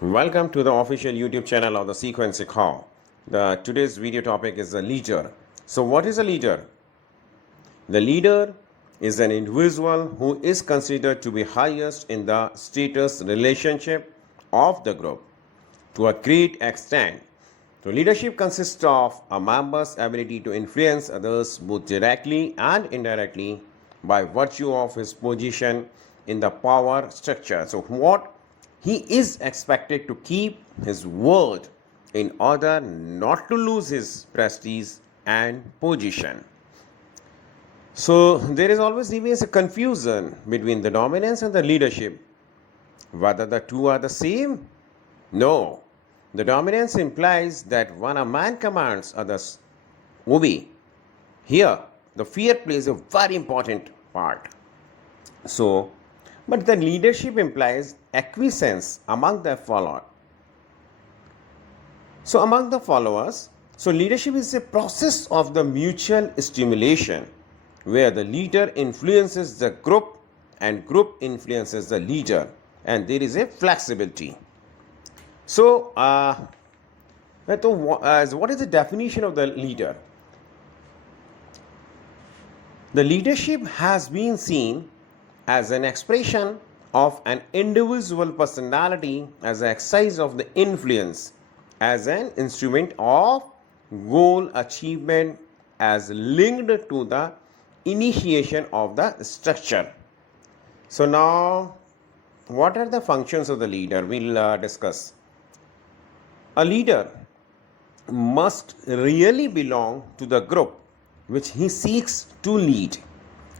Welcome to the official YouTube channel of the Sequencing Hall. Today's video topic is a leader. So what is a leader? The leader is an individual who is considered to be highest in the status relationship of the group to a great extent. So leadership consists of a member's ability to influence others both directly and indirectly by virtue of his position in the power structure. So what he is expected to keep his word in order not to lose his prestige and position. So there is always a confusion between the dominance and the leadership. Whether the two are the same? No. The dominance implies that when a man commands, others obey. Here, the fear plays a very important part. But the leadership implies acquiescence among the followers. So among the followers, leadership is a process of the mutual stimulation where the leader influences the group and group influences the leader, and there is a flexibility. So, what is the definition of the leader? The leadership has been seen as an expression of an individual personality as an exercise of the influence, as an instrument of goal achievement, as linked to the initiation of the structure. So now, what are the functions of the leader? We'll discuss. A leader must really belong to the group which he seeks to lead.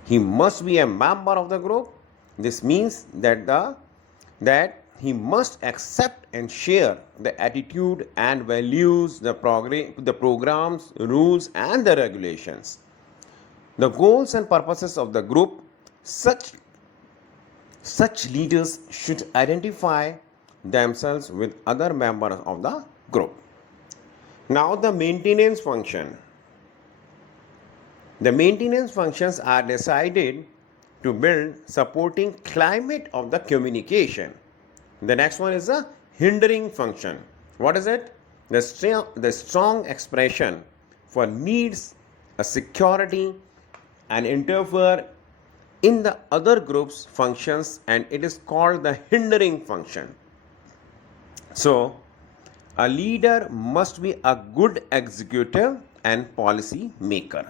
He must be a member of the group. This means that he must accept and share the attitude and values, the programs, rules, and the regulations, the goals and purposes of the group. Such leaders should identify themselves with other members of the group. Now the maintenance function. The maintenance functions are decided to build supporting climate of the communication. The next one is a hindering function. What is it? The strong expression for needs, a security, and interfere in the other group's functions, and it is called the hindering function. So, a leader must be a good executive and policy maker.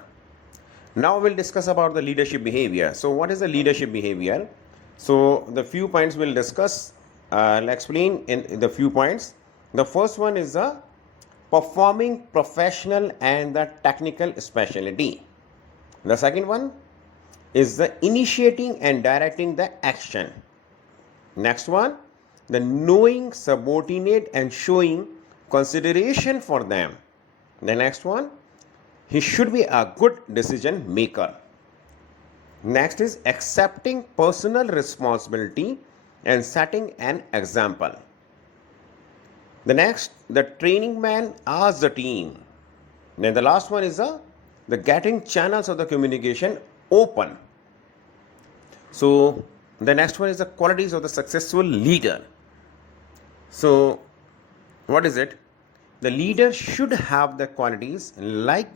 Now we'll discuss about the leadership behavior. So what is the leadership behavior? So the few points we'll discuss. I'll explain in the few points. The first one is the performing professional and the technical specialty. The second one is the initiating and directing the action. Next one, the knowing subordinate and showing consideration for them. The next one, he should be a good decision maker. Next is accepting personal responsibility and setting an example. The next, the training man as the team. Then the last one is the getting channels of the communication open. So the next one is the qualities of the successful leader. So what is it? The leader should have the qualities like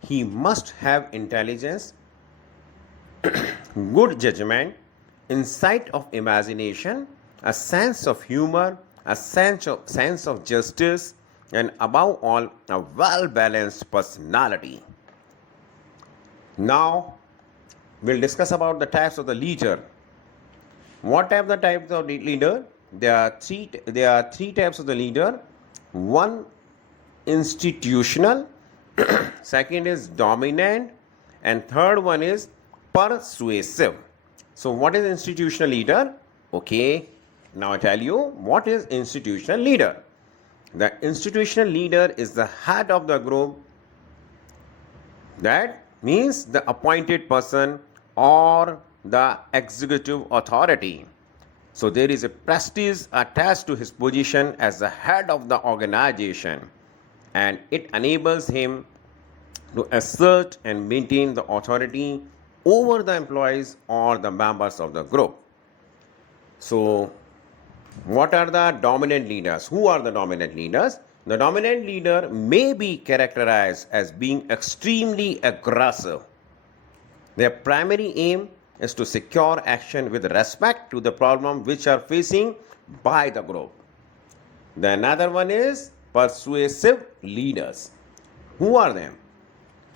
he must have intelligence, good judgment, insight of imagination, a sense of humor, a sense of justice, and above all, a well-balanced personality. Now, we'll discuss about the types of the leader. What are the types of the leader? There are three types of the leader. One, institutional, second is dominant, and third one is persuasive. So what is institutional leader? Okay, now I tell you what is institutional leader. The institutional leader is the head of the group. That means the appointed person or the executive authority. So there is a prestige attached to his position as the head of the organization, and it enables him to assert and maintain the authority over the employees or the members of the group. So What are the dominant leaders? Who are the dominant leaders? The dominant leader may be characterized as being extremely aggressive. Their primary aim is to secure action with respect to the problem which are facing by the group. The another one is persuasive leaders. Who are them?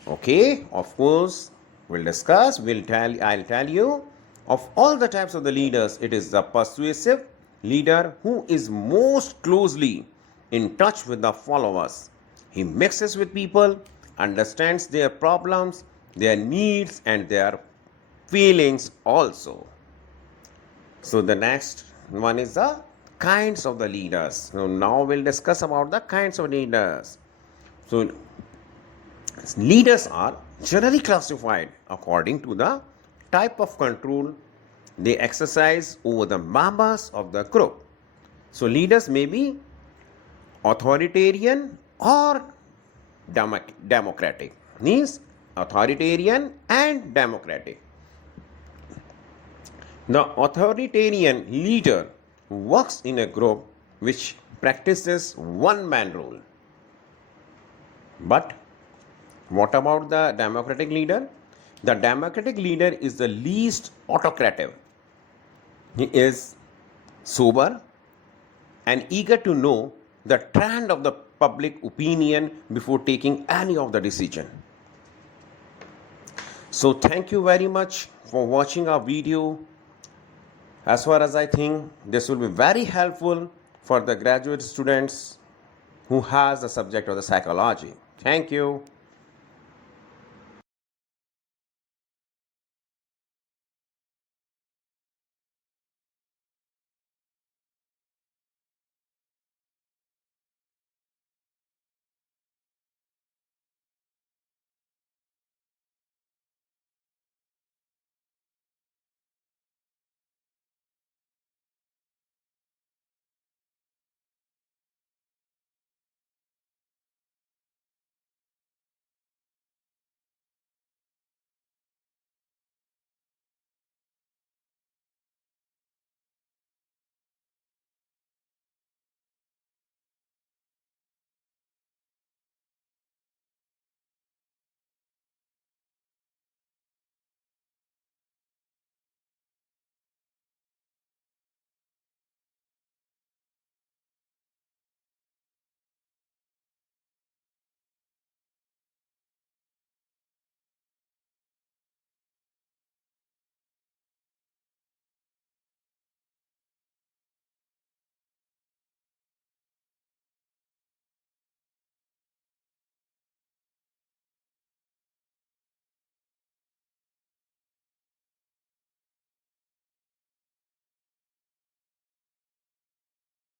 Okay, of course, we'll discuss, I'll tell you. Of all the types of the leaders, it is the persuasive leader who is most closely in touch with the followers. He mixes with people, understands their problems, their needs, and their feelings also. So the next one is the kinds of the leaders. So now we'll discuss about the kinds of leaders. So leaders are generally classified according to the type of control they exercise over the members of the group. So leaders may be authoritarian or democratic. Means authoritarian and democratic. The authoritarian leader works in a group which practices one man rule. But what about the democratic leader? The democratic leader is the least autocratic. He is sober and eager to know the trend of the public opinion before taking any of the decision. So thank you very much for watching our video. As far as I think, this will be very helpful for the graduate students who has the subject of the psychology. Thank you.